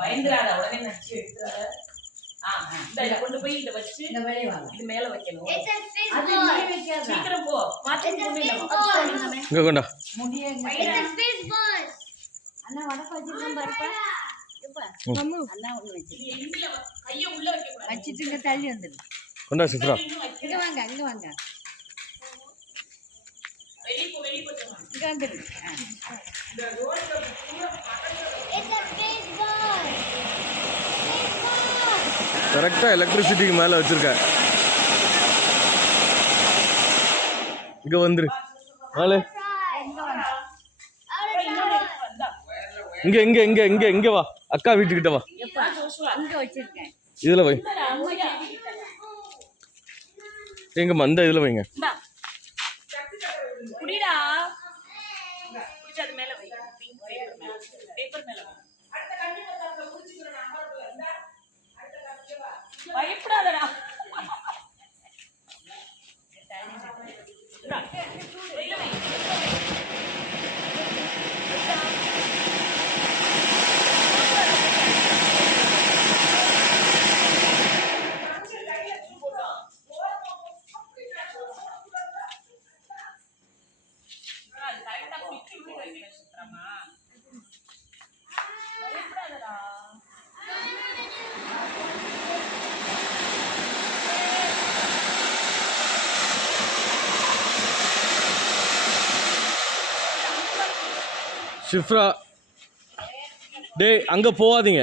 பயந்துராத உடனே நச்சு எடுத்துறாத. இத கொண்டு போய் இத வச்சு இந்த மேலே வாங்க. இது மேல வைக்கணும். அது நீ வைக்காத. சீக்கிரம் போ. மாத்தி போடுங்க. இங்க கொண்டா. முடியே அண்ணா வடக்கு வச்சிருக்கேன் பாருப்பா. எப்பா மம்மு அண்ணா ஒண்ணு வச்சு. எங்கல கைய உள்ள வைக்க கூடாது. வச்சிட்டு இங்க தள்ளி வந்துரு. கொண்டா சித்ரா. இங்க வாங்க. வெளிய போ இங்க வந்துரு. இந்த ரோட்ல பூரா கரெக்டா எலக்ட்ரிசிட்டிக்கு மேல வச்சிருக்க. இங்க வந்துரு. நாளே இங்க இங்க இங்க இங்க இங்க வா. அக்கா வீட்டுக்கிட்ட வா. அங்க வச்சிருக்கேன். இதுல வை. எங்கம்மா இந்த இதுல வைங்க. குடிடா. குடிச்சு அது மேல வை. பிங்க் பேப்பர் மேல வை. அடுத்த கண்ணி பக்கத்துல குடிச்சுக்கிற நம்பர்ல இருந்தா அடுத்த கண்ணி வா. பயப்படாதடா. வெயில வை. ஷிஃப்ரா டேய் அங்க போகாதீங்க.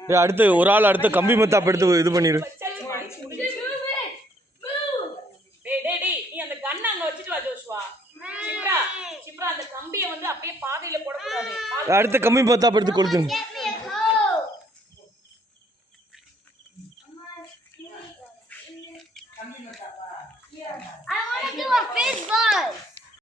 டேய் அடுத்து ஒரு ஆள் அடுத்து கம்பி மத்தாப் எடுத்து இது பண்ணிரு. நீ அந்த கண்ணை அங்க வச்சிட்டு வா ஜோஷ்வா. சிப்ரா அந்த கம்பியை வந்து அப்படியே பாதையில போட கூடாது. அடுத்து கம்பி மத்தாப் எடுத்து கொளுத்துங்க. I want to do a baseball.